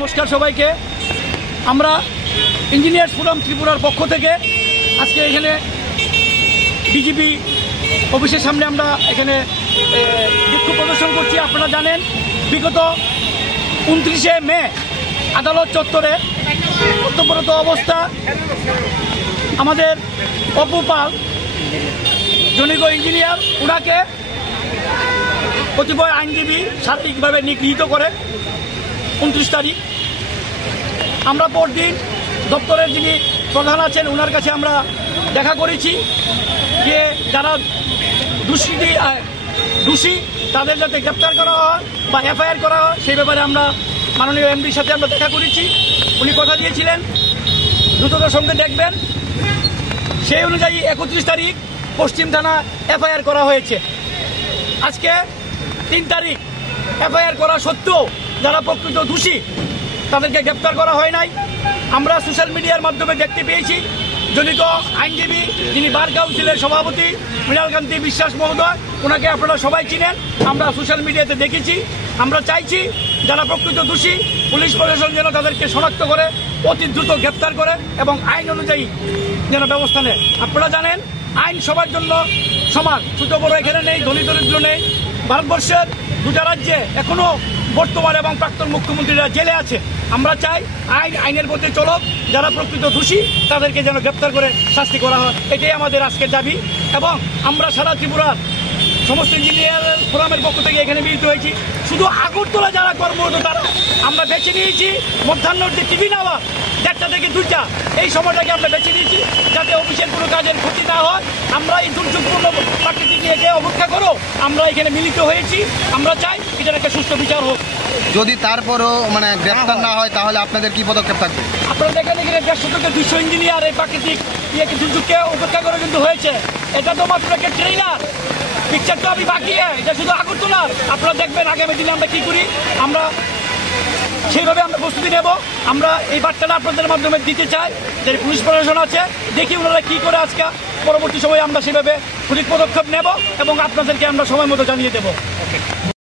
নমস্কার সবাইকে। আমরা ইঞ্জিনিয়ার্স ফোরাম ত্রিপুরার পক্ষ থেকে আজকে এখানে ডিজিপি অফিসের সামনে আমরা এখানে বিক্ষোভ প্রদর্শন করছি। আপনারা জানেন বিগত 29শে মে আদালত চত্বরে কর্তব্যরত অবস্থা আমাদের অপু পাল জনৈক ইঞ্জিনিয়ার, ওনাকে কতিপয় আইনজীবী শারীরিকভাবে নিগৃহীত করে 29 তারিখ। আমরা পরদিন দপ্তরের যিনি প্রধান আছেন ওনার কাছে আমরা দেখা করেছি যে যারা দোষী তাদের যাতে গ্রেপ্তার করা হয় বা এফআইআর করা হয় সেই ব্যাপারে আমরা মাননীয় এমডির সাথে আমরা দেখা করেছি। উনি কথা দিয়েছিলেন দ্রুততার সঙ্গে দেখবেন। সেই অনুযায়ী 31 তারিখ পশ্চিম থানা এফআইআর করা হয়েছে। আজকে 3 তারিখ এফআইআর করা সত্ত্বেও যারা প্রকৃত দোষী তাদেরকে গ্রেপ্তার করা হয় নাই। আমরা সোশ্যাল মিডিয়ার মাধ্যমে দেখতে পেয়েছি জনিত আইনজীবী যিনি বার কাউন্সিলের সভাপতি মৃণালকান্তি বিশ্বাস মহোদয়, ওনাকে আপনারা সবাই চিনেন, আমরা সোশ্যাল মিডিয়াতে দেখেছি। আমরা চাইছি যারা প্রকৃত দোষী পুলিশ প্রশাসন যেন তাদেরকে শনাক্ত করে অতি দ্রুত গ্রেপ্তার করে এবং আইন অনুযায়ী যেন ব্যবস্থা নেয়। আপনারা জানেন আইন সবার জন্য সমান, ছোট বড় এখানে নেই, ধনী দরিদ্র নেই। ভারতবর্ষের 2টা রাজ্যে এখনো বর্তমান এবং প্রাক্তন মুখ্যমন্ত্রীরা জেলে আছে। আমরা চাই আইনের পথে চলক, যারা প্রকৃত দোষী তাদেরকে যেন গ্রেপ্তার করে শাস্তি করা হয়, এটাই আমাদের আজকের দাবি। এবং আমরা সারা ত্রিপুরার সমস্ত ইঞ্জিনিয়ার ফোরামের পক্ষ থেকে এখানে মিলিত হয়েছি। শুধু আগরতলা যারা কর্মরত তারা আমরা বেছে নিয়েছি মধ্যাহ্নের যে টিফিন আওয়ার 1টা থেকে 2টা, এই সময়টাকে আমরা বেছে নিয়েছি যাতে অফিসের কোনো কাজের ক্ষতি না হয়। আমরা এই দুর্যোগপূর্ণ প্রাকৃতিক ইয়েকে অপেক্ষা করো আমরা এখানে মিলিত হয়েছি। আমরা চাই এটার একটা সুষ্ঠু বিচার হোক। যদি তারপরও গ্রেপ্তার না হয় তাহলে আপনাদের কি পদক্ষেপ থাকবে? আপনারা দেখেন এখানে 150 থেকে 200 ইঞ্জিনিয়ার এই প্রাকৃতিক দুর্যোগকে উপেক্ষা করে কিন্তু হয়েছে। এটা তো মাত্র একটা ট্রেইলার, পিকচার তো আমি বাকি, এটা শুধু আগরতলার। আপনারা দেখবেন আগামী দিনে আমরা কি করি, আমরা সেইভাবে আমরা প্রস্তুতি নেব। আমরা এই বার্তাটা আপনাদের মাধ্যমে দিতে চাই যে পুলিশ প্রশাসন আছে, দেখি ওনারা কী করে আজকে পরবর্তী সময়ে আমরা সেভাবে সঠিক পদক্ষেপ নেব এবং আপনাদেরকে আমরা সময় মতো জানিয়ে দেবো।